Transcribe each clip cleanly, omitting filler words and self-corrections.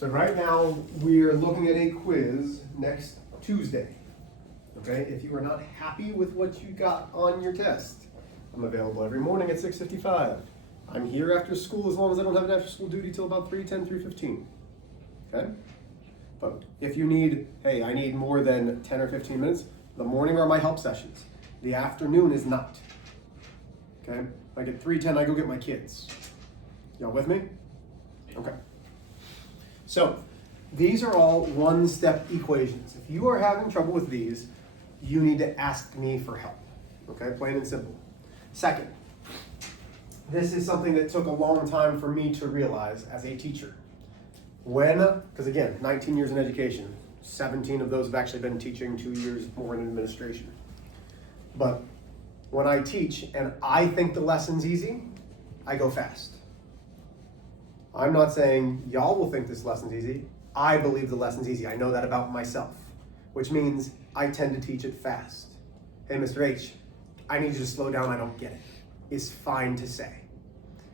So right now, we're looking at a quiz next Tuesday. Okay, if you are not happy with what you got on your test, I'm available every morning at 6:55. I'm here after school as long as I don't have an after school duty till about 3:10, 3:15. Okay? But if you need, hey, I need more than 10 or 15 minutes, the morning are my help sessions. The afternoon is not. Okay? Like at 3:10, I go get my kids. Y'all with me? Okay. So, these are all one-step equations. If you are having trouble with these, you need to ask me for help. Okay? Plain and simple. Second, this is something that took a long time for me to realize as a teacher. Because again, 19 years in education, 17 of those have actually been teaching, 2 years more in administration. But when I teach and I think the lesson's easy, I go fast. I'm not saying y'all will think this lesson's easy. I believe the lesson's easy. I know that about myself, which means I tend to teach it fast. Hey, Mr. H, I need you to slow down. I don't get it. It's fine to say.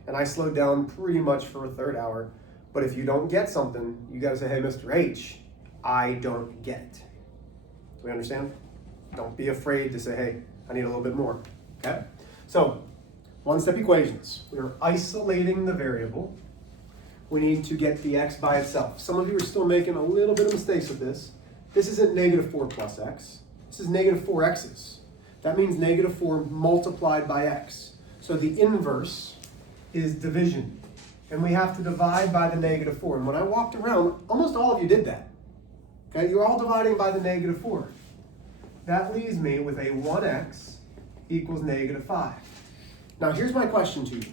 And I slowed down pretty much for a third hour. But if you don't get something, you got to say, hey, Mr. H, I don't get it. Do we understand? Don't be afraid to say, hey, I need a little bit more. Okay? So, one-step equations. We're isolating the variable. We need to get the x by itself. Some of you are still making a little bit of mistakes with this. This isn't negative 4 plus x. This is negative 4x's. That means negative 4 multiplied by x. So the inverse is division. And we have to divide by the negative 4. And when I walked around, almost all of you did that. Okay, you're all dividing by the negative 4. That leaves me with a 1x equals negative 5. Now here's my question to you.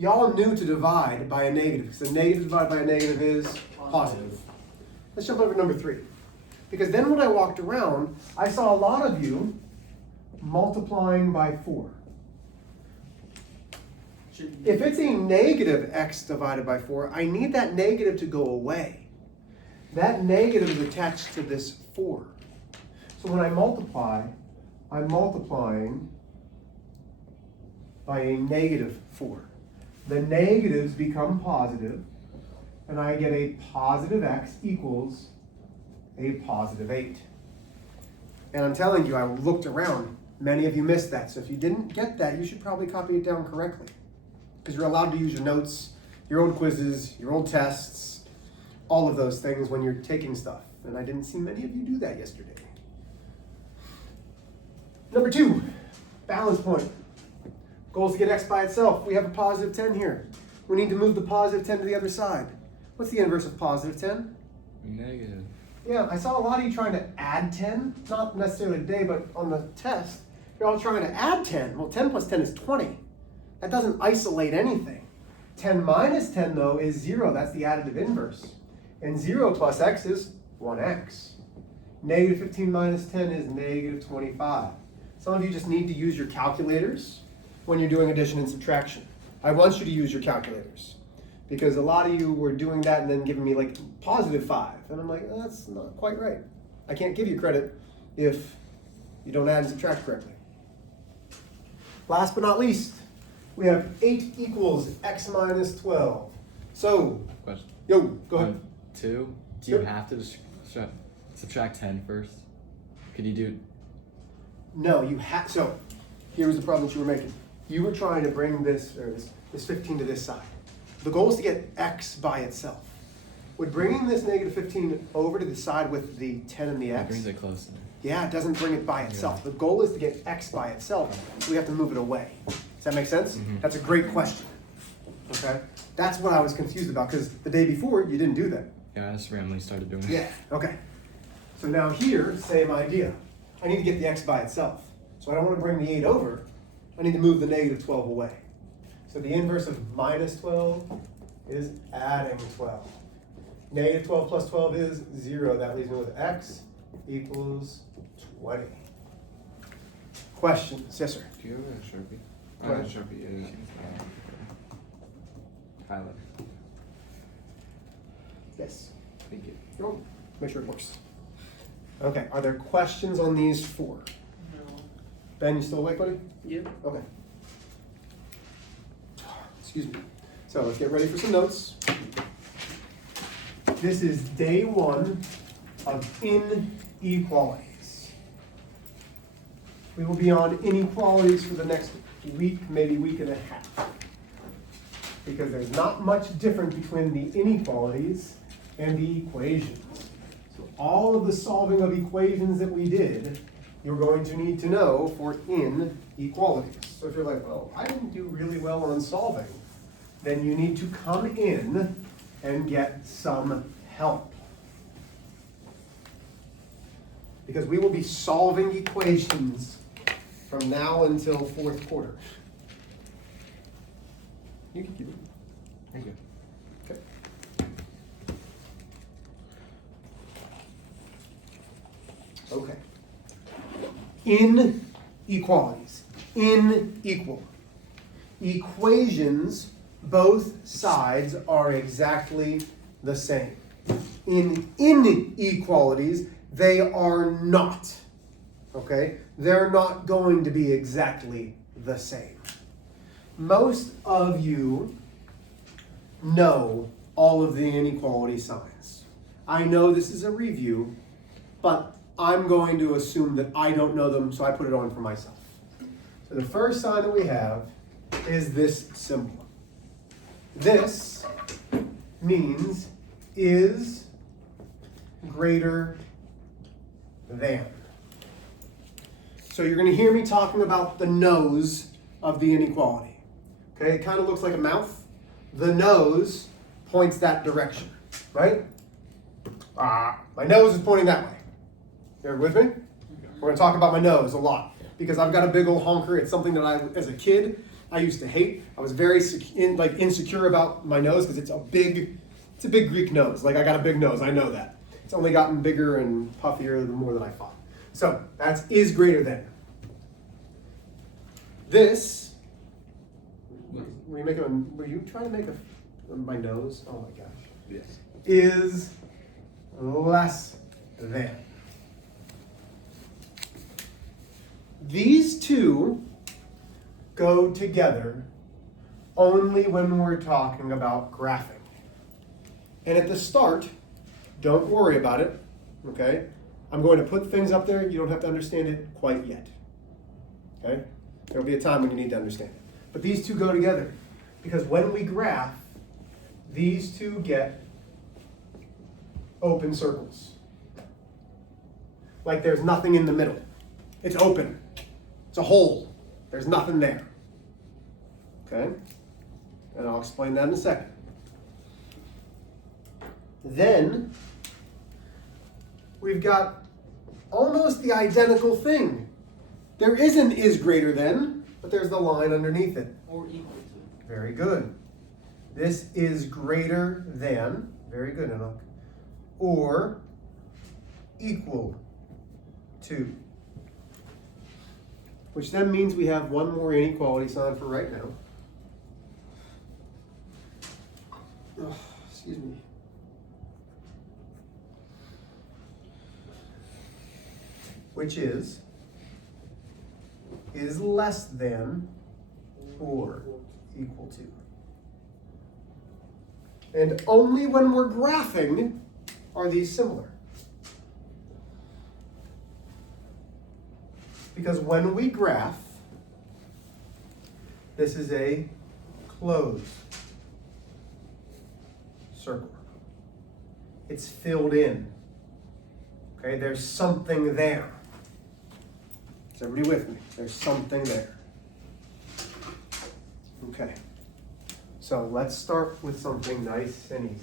Y'all knew to divide by a negative, because a negative divided by a negative is positive. Let's jump over to number 3. Because then when I walked around, I saw a lot of you multiplying by 4. If it's a negative x divided by 4, I need that negative to go away. That negative is attached to this 4. So when I multiply, I'm multiplying by a negative 4. The negatives become positive, and I get a positive x equals a positive 8. And I'm telling you, I looked around. Many of you missed that. So if you didn't get that, you should probably copy it down correctly. Because you're allowed to use your notes, your old quizzes, your old tests, all of those things when you're taking stuff. And I didn't see many of you do that yesterday. Number 2, balance point. Goal is to get x by itself. We have a positive 10 here. We need to move the positive 10 to the other side. What's the inverse of positive 10? Negative. Yeah, I saw a lot of you trying to add 10. Not necessarily today, but on the test. You're all trying to add 10. Well, 10 plus 10 is 20. That doesn't isolate anything. 10 minus 10, though, is 0. That's the additive inverse. And 0 plus x is 1x. Negative 15 minus 10 is negative 25. Some of you just need to use your calculators when you're doing addition and subtraction. I want you to use your calculators. Because a lot of you were doing that and then giving me like positive 5. And I'm like, oh, that's not quite right. I can't give you credit if you don't add and subtract correctly. Last but not least, we have 8 equals x minus 12. So, Question. Yo, go ahead. 2, do you have to subtract 10 first? Could you do? No, you have. So, here's the problem that you were making. You were trying to bring this 15 to this side. The goal is to get x by itself. Would bringing this negative 15 over to the side with the 10 and the x? It brings it closer. Yeah, it doesn't bring it by itself. The goal is to get x by itself, so we have to move it away. Does that make sense? Mm-hmm. That's a great question. Okay? That's what I was confused about, because the day before, you didn't do that. Yeah, I just randomly started doing it. Yeah, okay. So now here, same idea. I need to get the x by itself. So I don't want to bring the 8 over. I need to move the negative 12 away. So the inverse of minus 12 is adding 12. Negative 12 plus 12 is 0. That leaves me with x equals 20. Questions? Yes, sir. Do you have a Sharpie? Go ahead. Sharpie is highlight. Yes. Thank you. Oh, make sure it works. Okay, are there questions on these 4? No. Ben, you still awake, buddy? Yep. Okay. Excuse me. So let's get ready for some notes. This is day 1 of inequalities. We will be on inequalities for the next week, maybe week and a half. Because there's not much difference between the inequalities and the equations. So all of the solving of equations that we did, you're going to need to know for inequalities. So if you're like, well, I didn't do really well on solving, then you need to come in and get some help. Because we will be solving equations from now until 4th quarter. You can keep it. Thank you. Okay. Okay. Inequalities. Unequal. Equations, both sides are exactly the same. In inequalities, they are not. Okay? They're not going to be exactly the same. Most of you know all of the inequality signs. I know this is a review, but I'm going to assume that I don't know them, so I put it on for myself. So the first sign that we have is this symbol. This means is greater than. So you're going to hear me talking about the nose of the inequality. Okay, it kind of looks like a mouth. The nose points that direction, right? My nose is pointing that way. You're with me? We're going to talk about my nose a lot because I've got a big old honker. It's something that as a kid, I used to hate. I was very insecure about my nose because it's a big Greek nose. Like I got a big nose, I know that. It's only gotten bigger and puffier the more that I thought. So that's is greater than. This. Were you trying to make my nose? Oh my gosh. Yes. Is less than. These two go together only when we're talking about graphing. And at the start, don't worry about it, okay? I'm going to put things up there. You don't have to understand it quite yet, okay? There'll be a time when you need to understand it. But these two go together because when we graph, these two get open circles. Like there's nothing in the middle. It's open. It's a hole. There's nothing there. Okay? And I'll explain that in a second. Then we've got almost the identical thing. There is an is greater than, but there's the line underneath it. Or equal to. Very good. This is greater than, very good, Enoch, or equal to. Which then means we have one more inequality sign for right now. Oh, excuse me. Which is less than or equal to. And only when we're graphing are these similar. Because when we graph, this is a closed circle. It's filled in. Okay, there's something there. Is everybody with me? There's something there. Okay. So let's start with something nice and easy.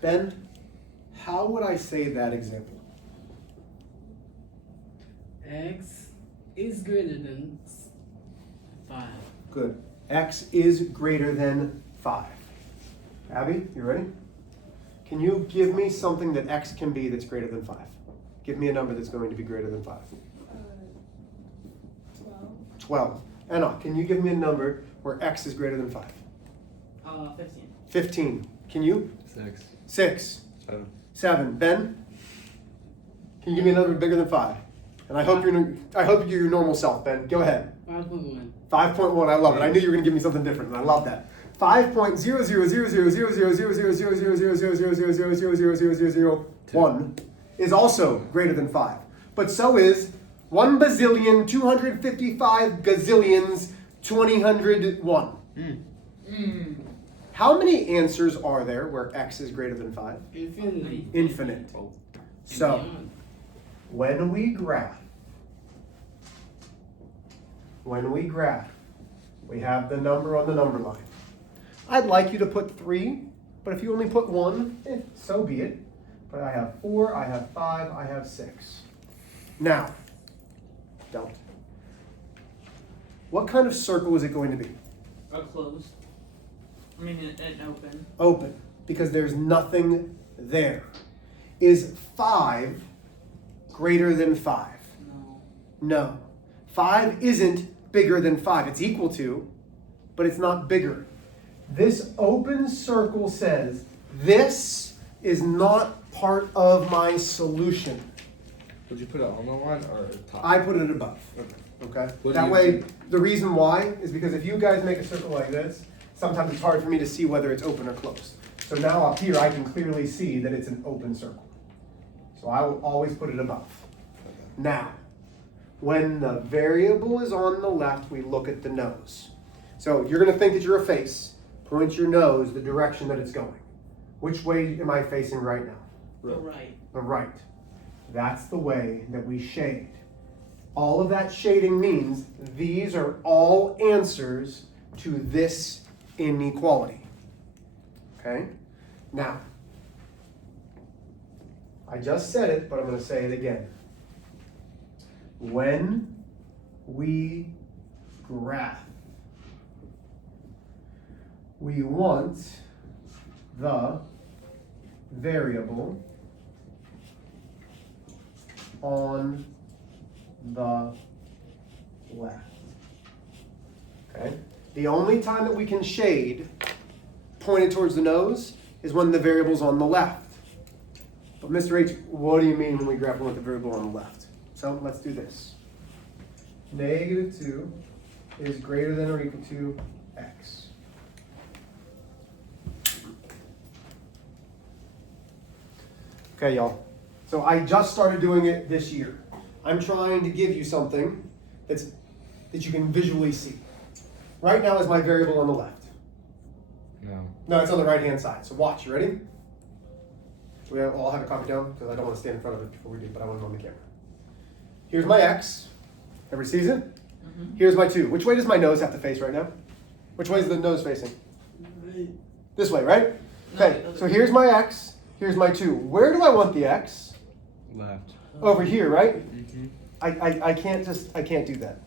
Ben, how would I say that example? X is greater than 5. Good. X is greater than 5. Abby, you ready? Can you give me something that X can be that's greater than 5? Give me a number that's going to be greater than 5. 12. 12. Enoch, can you give me a number where X is greater than 5? 15. 15. Can you? 6. 6. 7. 7. Ben? Can you give me a number bigger than 5? And I hope you're your normal self, Ben. Go ahead. 5.1. 5.1, I love it. I knew you were gonna give me something different, and I love that. 5.000000000000000000001 is also greater than 5. But so is 1,255 gazillions 2001. How many answers are there where x is greater than 5? Infinity. Infinite. So, when we graph, we have the number on the number line. I'd like you to put 3, but if you only put 1, so be it. But I have 4, I have 5, I have 6. Now, don't. What kind of circle is it going to be? Or closed. I mean, an open. Open, because there's nothing there. Is 5 greater than 5? No. No. 5 isn't bigger than 5. It's equal to, but it's not bigger. This open circle says this is not part of my solution. Would you put it on the line or top? I put it above. Okay? That way, the reason why is because if you guys make a circle like this, sometimes it's hard for me to see whether it's open or closed. So now up here, I can clearly see that it's an open circle. So I will always put it above. Now, when the variable is on the left, we look at the nose. So you're going to think that you're a face. Point your nose the direction that it's going. Which way am I facing right now? Right. The right. That's the way that we shade. All of that shading means these are all answers to this inequality. Okay? Now, I just said it, but I'm going to say it again. When we graph, we want the variable on the left. Okay? The only time that we can shade pointed towards the nose is when the variable's on the left. But Mr. H, what do you mean when we graph with the variable on the left? So let's do this. -2 is greater than or equal to x. Okay, y'all. So I just started doing it this year. I'm trying to give you something that you can visually see. Right now is my variable on the left. No, it's on the right-hand side. So watch. You ready? We all have a copy down because I don't want to stand in front of it before we do, but I want it on the camera. Here's my x. Everybody sees it? Mm-hmm. Here's my 2. Which way does my nose have to face right now? Which way is the nose facing? This way, right? Okay, so here's my x. Here's my 2. Where do I want the x? Left. Over here, right? Mm-hmm. I can't do that.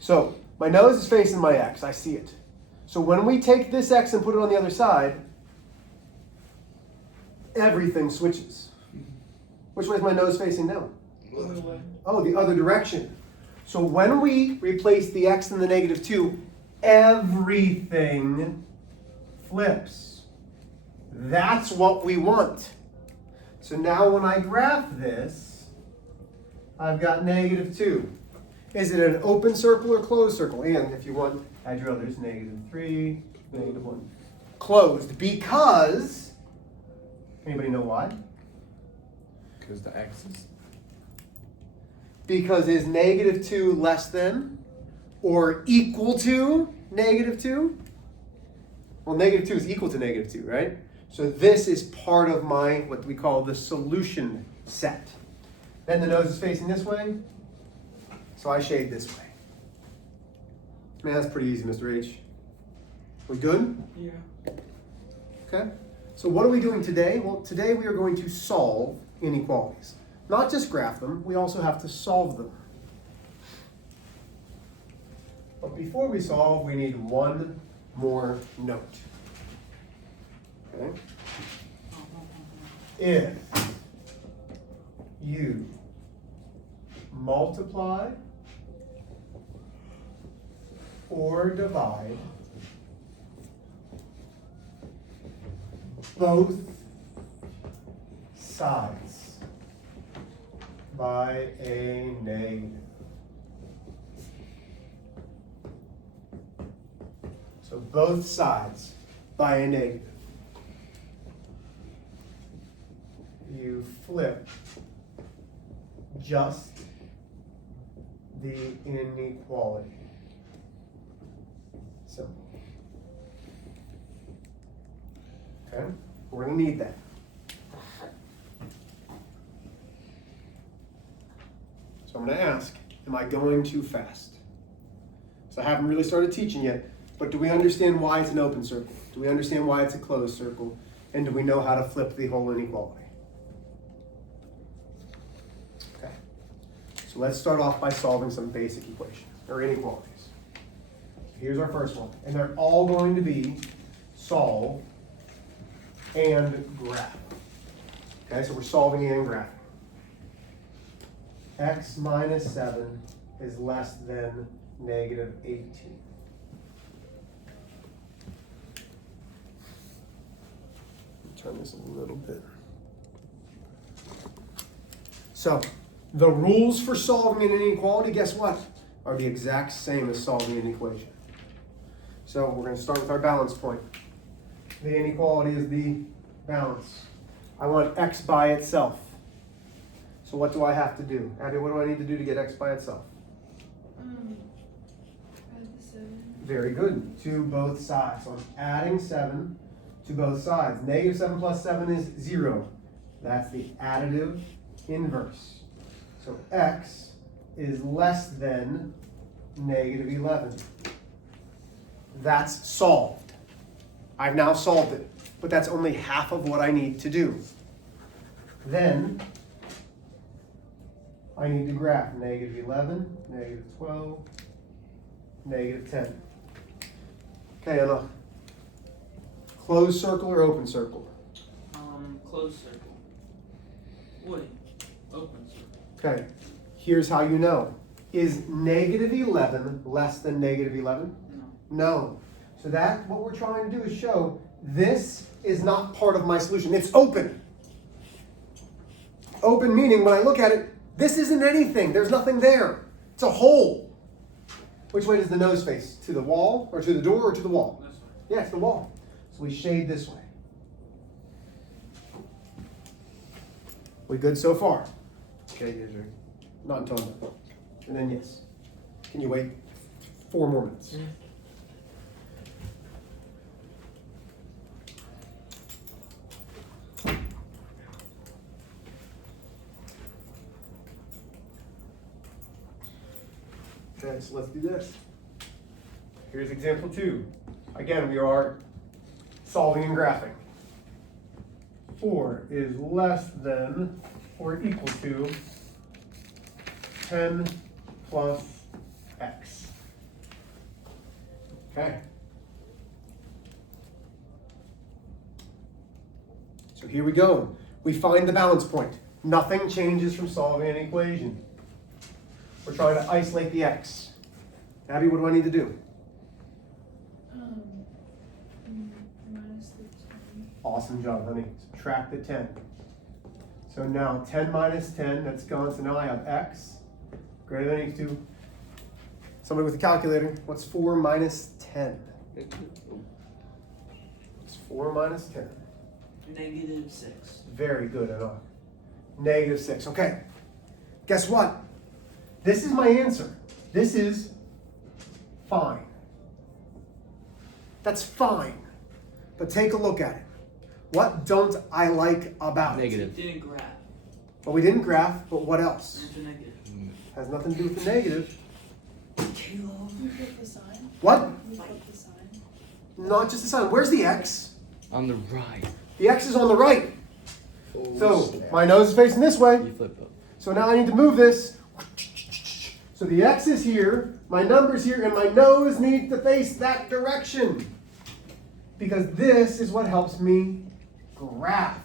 So my nose is facing my x. I see it. So when we take this x and put it on the other side, everything switches. Which way is my nose facing now? Other way. Oh, the other direction. So when we replace the x and the -2, everything flips. That's what we want. So now when I graph this, I've got -2. Is it an open circle or closed circle? And if you want, add your others, -3, -1. Closed, because, anybody know why? Because the x is. Because is -2 less than or equal to -2? Well, -2 is equal to -2, right? So this is part of my, what we call the solution set. Then the nose is facing this way, so I shade this way. Man, that's pretty easy, Mr. H. We good? Yeah. Okay. So what are we doing today? Well, today we are going to solve inequalities. Not just graph them, we also have to solve them. But before we solve, we need one more note. Okay? If you multiply or divide both sides by a negative. So both sides by a negative. You flip just the inequality. Simple. Okay, we're going to need that. So I'm going to ask, am I going too fast? So I haven't really started teaching yet, but do we understand why it's an open circle? Do we understand why it's a closed circle? And do we know how to flip the whole inequality? Okay, so let's start off by solving some basic equations, or inequalities. Here's our first one, and they're all going to be solve and graph. Okay, so we're solving and graphing. X minus 7 is less than negative 18. Turn this a little bit. So, the rules for solving an inequality, guess what? Are the exact same as solving an equation. So, we're going to start with our balance point. The inequality is the balance. I want x by itself. So what do I have to do? Abby, what do I need to do to get x by itself? Add the 7. Very good. To both sides. So I'm adding 7 to both sides. Negative 7 plus 7 is 0. That's the additive inverse. So x is less than negative 11. That's solved. I've now solved it, but that's only half of what I need to do. Then I need to graph negative 11, negative 12, negative 10. Okay, Emma. Closed circle or open circle? Closed circle. Wait, open circle. Okay, here's how you know. Is negative 11 less than negative 11? No. No. So that, what we're trying to do is show this is not part of my solution. It's open. Open meaning when I look at it, this isn't anything. There's nothing there. It's a hole. Which way does the nose face? To the wall, or to the door, or to the wall? This way. Yeah, it's the wall. So we shade this way. We good so far? Okay, yes, sir. Not until I'm done. And then yes. Can you wait 4 more minutes? Okay, so let's do this. Here's example 2. Again, we are solving and graphing. 4 is less than or equal to 10 plus x. Okay. So here we go. We find the balance point. Nothing changes from solving an equation. We're trying to isolate the x. Abby, what do I need to do? Minus the 10. Awesome job, honey. Subtract the 10. So now 10 minus 10, that's gone. So now I have x greater than or equal to. Somebody with a calculator, what's 4 minus 10? What's 4 minus 10? Negative 6. Very good, Anna. Negative 6. Okay. Guess what? This is my answer. This is fine. That's fine. But take a look at it. What don't I like about it? Negative. Didn't graph. Well, we didn't graph, but what else? There's a negative. Has nothing to do with the negative. You flip the sign? What? You flip the sign? Not just the sign. Where's the x? On the right. The x is on the right. Oh, So snap. my nose is facing this way. You flip it. So now I need to move this. So the x is here, my number's here, and my nose needs to face that direction. Because this is what helps me graph.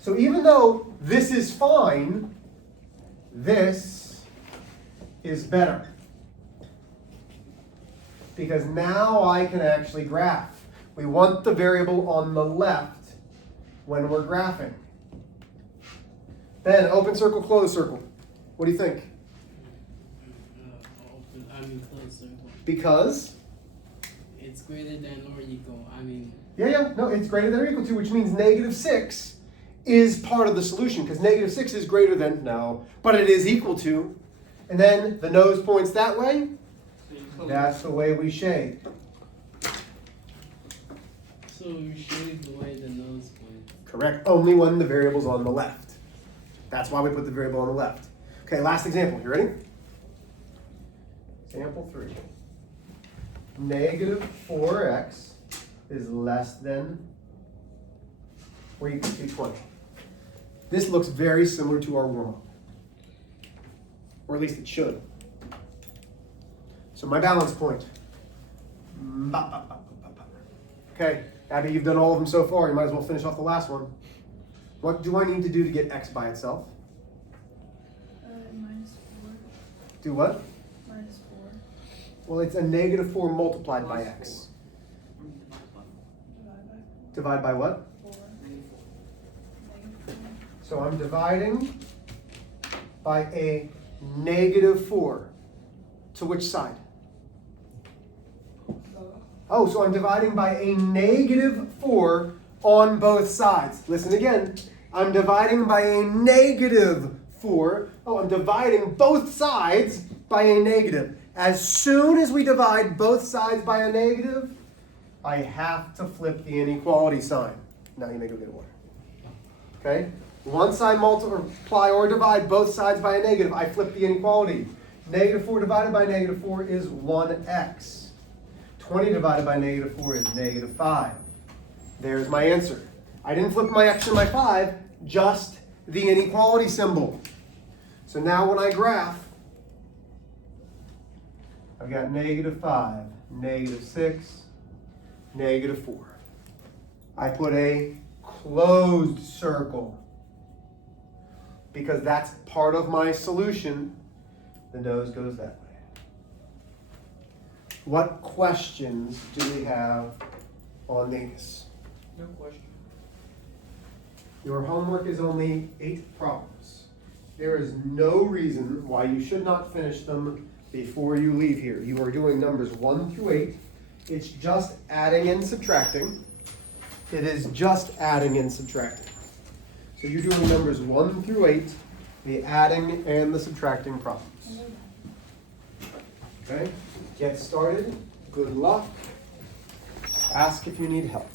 So even though this is fine, this is better. Because now I can actually graph. We want the variable on the left when we're graphing. Then open circle, closed circle. What do you think? Close circle. Because? It's greater than or equal. No, it's greater than or equal to, which means -6 is part of the solution, because -6 is greater than, no, but it is equal to, and then the nose points that way. So you come. That's the way we shade. so we shade the way the nose points. Correct, only when the variable's on the left. That's why we put the variable on the left. Okay, last example, you ready? Example 3. -4x is less than or equal to 20. This looks very similar to our warm-up. Or at least it should. So my balance point. Okay, Abby, you've done all of them so far. You might as well finish off the last one. What do I need to do to get x by itself? -4. Do what? -4. Well, it's a -4 multiplied by x. Divide by Divide by what? 4. -4. So I'm dividing by a -4. To which side? Oh, so I'm dividing by a -4 on both sides. Listen again. I'm dividing by a -4. Oh, I'm dividing both sides by a negative. As soon as we divide both sides by a negative, I have to flip the inequality sign. Now you may go get water. Okay? Once I multiply or divide both sides by a negative, I flip the inequality. -4 divided by -4 is 1x. 20 divided by -4 is -5. There's my answer. I didn't flip my x and my 5, just the inequality symbol. So now when I graph, I've got -5, -6, -4. I put a closed circle because that's part of my solution. The nose goes that way. What questions do we have on these? No question. Your homework is only 8 problems. There is no reason why you should not finish them before you leave here. You are doing numbers 1 through 8. It's just adding and subtracting. It is just adding and subtracting. So you're doing numbers 1 through 8, the adding and the subtracting problems. Okay? Get started. Good luck. Ask if you need help.